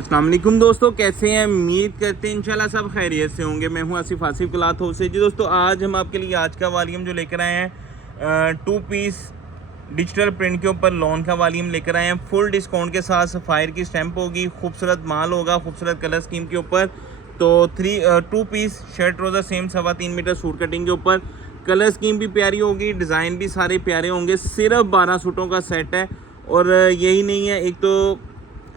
अस्सलाम वालेकुम दोस्तों, कैसे हैं? उम्मीद करते हैं इंशाल्लाह सब खैरियत से होंगे। मैं हूं आसिफ क्लॉथ हाउस से जी। दोस्तों आज हम आपके लिए आज का वॉल्यूम जो लेकर आए हैं 2 पीस डिजिटल प्रिंट के ऊपर लॉन का वॉल्यूम लेकर आए हैं। फुल डिस्काउंट के साथ सफ़ायर की स्टैंप होगी, खूबसूरत माल होगा, खूबसूरत कलर स्कीम के ऊपर। तो 2 piece shirt trouser same 3.25 metre suit cutting के ऊपर। कलर स्कीम भी प्यारी होगी, डिज़ाइन भी सारे प्यारे होंगे। सिर्फ 12 सूटों का सेट है और यही नहीं है, एक तो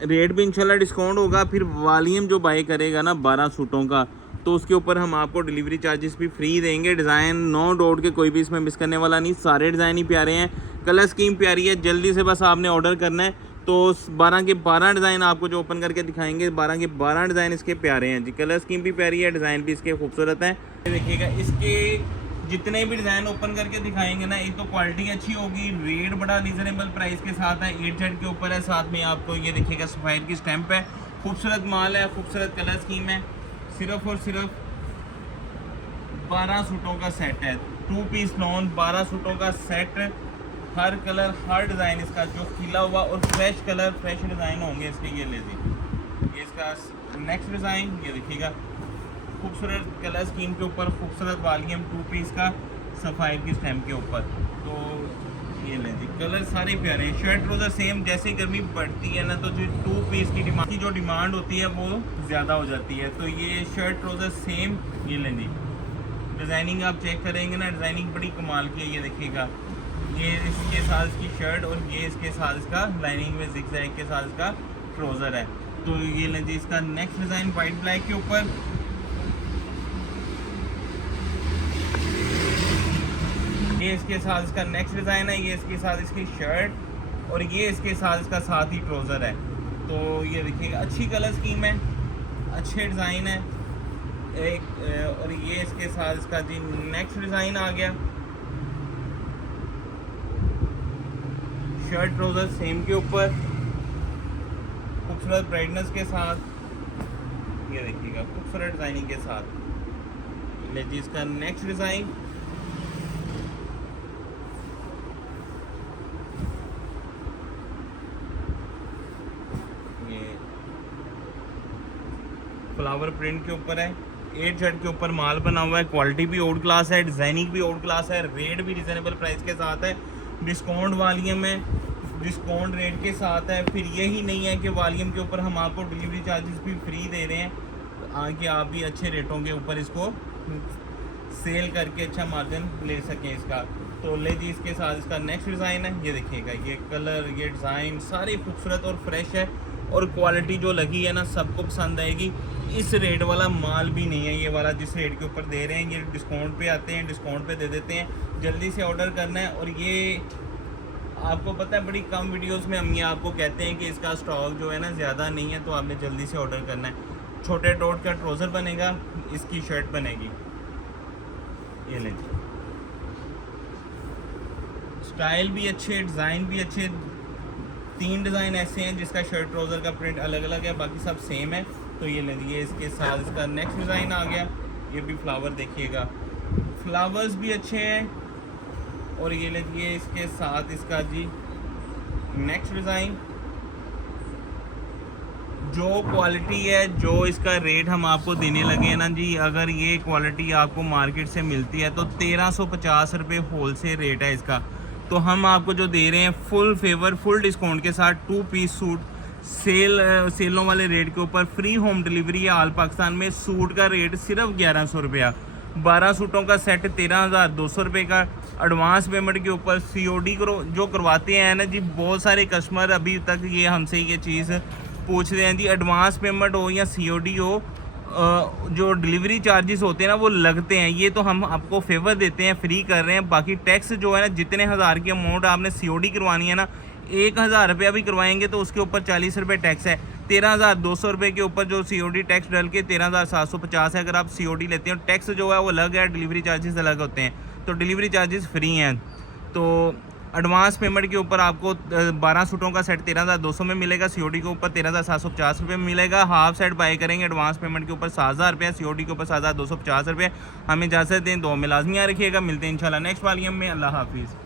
रेट भी इंशाल्लाह डिस्काउंट होगा। फिर वॉल्यूम जो बाय करेगा ना 12 सूटों का, तो उसके ऊपर हम आपको डिलीवरी चार्जेस भी फ्री देंगे। डिज़ाइन नो डाउट के कोई भी इसमें मिस करने वाला नहीं, सारे डिज़ाइन ही प्यारे हैं, कलर स्कीम प्यारी है। जल्दी से बस आपने ऑर्डर करना है। तो 12 के 12 डिज़ाइन आपको जो ओपन करके दिखाएंगे, 12 के 12 डिज़ाइन इसके प्यारे हैं जी। कलर स्कीम भी प्यारी है, डिज़ाइन भी इसके खूबसूरत हैं। देखिएगा इसके जितने भी डिज़ाइन ओपन करके दिखाएंगे ना, एक तो क्वालिटी अच्छी होगी, रेट बड़ा रीज़नेबल प्राइस के साथ है, 8 जेड के ऊपर है। साथ में आपको ये देखिएगा सफ़ायर की स्टैंप है, खूबसूरत माल है, खूबसूरत कलर स्कीम है। सिर्फ और सिर्फ 12 सूटों का सेट है, 2 पीस लॉन 12 सूटों का सेट। हर कलर हर डिज़ाइन इसका जो खिला हुआ और फ्रेश कलर फ्रेश डिज़ाइन होंगे इसके। ये लीजिए, ये इसका नेक्स्ट डिज़ाइन ये देखिएगा, खूबसूरत कलर स्कीम के ऊपर, खूबसूरत वॉल्यूम 2 पीस का सफ़ायर की स्टैम्प के ऊपर। तो ये लें जी, कलर सारे प्यारे हैं। शर्ट ट्राउज़र सेम, जैसे गर्मी बढ़ती है ना तो जो 2 पीस की जो डिमांड होती है वो ज़्यादा हो जाती है। तो ये शर्ट ट्राउज़र सेम, ये लें जी। डिज़ाइनिंग आप चेक करेंगे ना, डिज़ाइनिंग बड़ी कमाल की है। ये देखिएगा, ये इसके साथ इसकी शर्ट और ये इसके साथ इसका लाइनिंग में ज़िगज़ैग के साथ इसका ट्राउज़र है। तो ये लें जी, इसका नेक्स्ट डिज़ाइन वाइट ब्लैक के ऊपर। ये इसके साथ इसका नेक्स्ट डिज़ाइन है, ये इसके साथ इसकी शर्ट और ये इसके साथ इसका साथ ही ट्राउज़र है। तो ये देखिएगा, अच्छी कलर स्कीम है, अच्छे डिज़ाइन है एक। और ये इसके साथ इसका जी नेक्स्ट डिज़ाइन आ गया, शर्ट ट्राउज़र सेम के ऊपर, खूबसूरत ब्राइटनेस के साथ। ये देखिएगा खूबसूरत डिज़ाइनिंग के साथ। ले जी, इसका नेक्स्ट डिज़ाइन फ्लावर प्रिंट के ऊपर है, 8 जेड के ऊपर माल बना हुआ है। क्वालिटी भी आउट क्लास है, डिज़ाइनिंग भी आउट क्लास है, रेट भी रिजनेबल प्राइस के साथ है। डिस्काउंट वॉल्यूम है, डिस्काउंट रेट के साथ है। फिर यही नहीं है कि वॉल्यूम के ऊपर हम आपको डिलीवरी चार्जेस भी फ्री दे रहे हैं, ताकि आप भी अच्छे रेटों के ऊपर इसको सेल करके अच्छा मार्जिन ले सकें इसका। तो ले जी, इसके साथ इसका नेक्स्ट डिज़ाइन है, ये देखिएगा, ये कलर ये डिज़ाइन सारे खूबसूरत और फ्रेश है। और क्वालिटी जो लगी है ना सबको पसंद आएगी। इस रेट वाला माल भी नहीं है ये वाला, जिस रेट के ऊपर दे रहे हैं। ये डिस्काउंट पे आते हैं, डिस्काउंट पे दे देते हैं। जल्दी से ऑर्डर करना है। और ये आपको पता है, बड़ी कम वीडियोस में हम ये आपको कहते हैं कि इसका स्टॉक जो है ना ज़्यादा नहीं है, तो आपने जल्दी से ऑर्डर करना है। छोटे डॉट का ट्राउज़र बनेगा, इसकी शर्ट बनेगी। ये लें, स्टाइल भी अच्छे, डिज़ाइन भी अच्छे। 3 डिज़ाइन ऐसे हैं जिसका शर्ट ट्राउज़र का प्रिंट अलग अलग है, बाकी सब सेम है। तो ये ले लीजिए, इसके साथ इसका नेक्स्ट डिज़ाइन आ गया। ये भी फ्लावर देखिएगा, फ्लावर्स भी अच्छे हैं। और ये लीजिए, इसके साथ इसका जी नेक्स्ट डिज़ाइन। जो क्वालिटी है, जो इसका रेट हम आपको देने लगे हैं ना जी, अगर ये क्वालिटी आपको मार्केट से मिलती है तो 1350 रुपये होल सेल रेट है इसका। तो हम आपको जो दे रहे हैं फुल फेवर, फुल डिस्काउंट के साथ 2 पीस सूट सेलों वाले रेट के ऊपर, फ्री होम डिलीवरी है ऑल पाकिस्तान में। सूट का रेट सिर्फ 1100 रुपया, 12 सूटों का सेट 13,200 रुपये का। एडवांस पेमेंट के ऊपर COD करो जो करवाते हैं ना जी। बहुत सारे कस्टमर अभी तक ये हमसे ये चीज़ पूछ रहे हैं जी, एडवांस पेमेंट हो या COD हो, जो डिलीवरी चार्जेस होते हैं ना वो लगते हैं। ये तो हम आपको फेवर देते हैं, फ्री कर रहे हैं। बाकी टैक्स जो है ना, जितने हज़ार की अमाउंट आपने COD करवानी है ना, 1000 रुपया भी करवाएंगे तो उसके ऊपर 40 रुपये टैक्स है। 13,200 रुपये के ऊपर जो COD टैक्स डाल के 13,750 है। अगर आप COD लेते हो, टैक्स जो है वो अलग है, डिलीवरी चार्जेस अलग होते हैं। तो डिलीवरी चार्जेस फ्री हैं। तो एडवांस पेमेंट के ऊपर आपको 12 सूटों का सेट 13,200 में मिलेगा, COD के ऊपर 13,750 रुपये में मिलेगा। हाफ सेट बाय करेंगे एडवांस पेमेंट के ऊपर 7,000 रुपये, COD के ऊपर 7,250 रुपये। हमें इजाज़त दें, 2 में लाजमी आ रखिएगा। मिलते हैं इंशाल्लाह नेक्स्ट वॉल्यूम में। अल्लाह हाफिज़।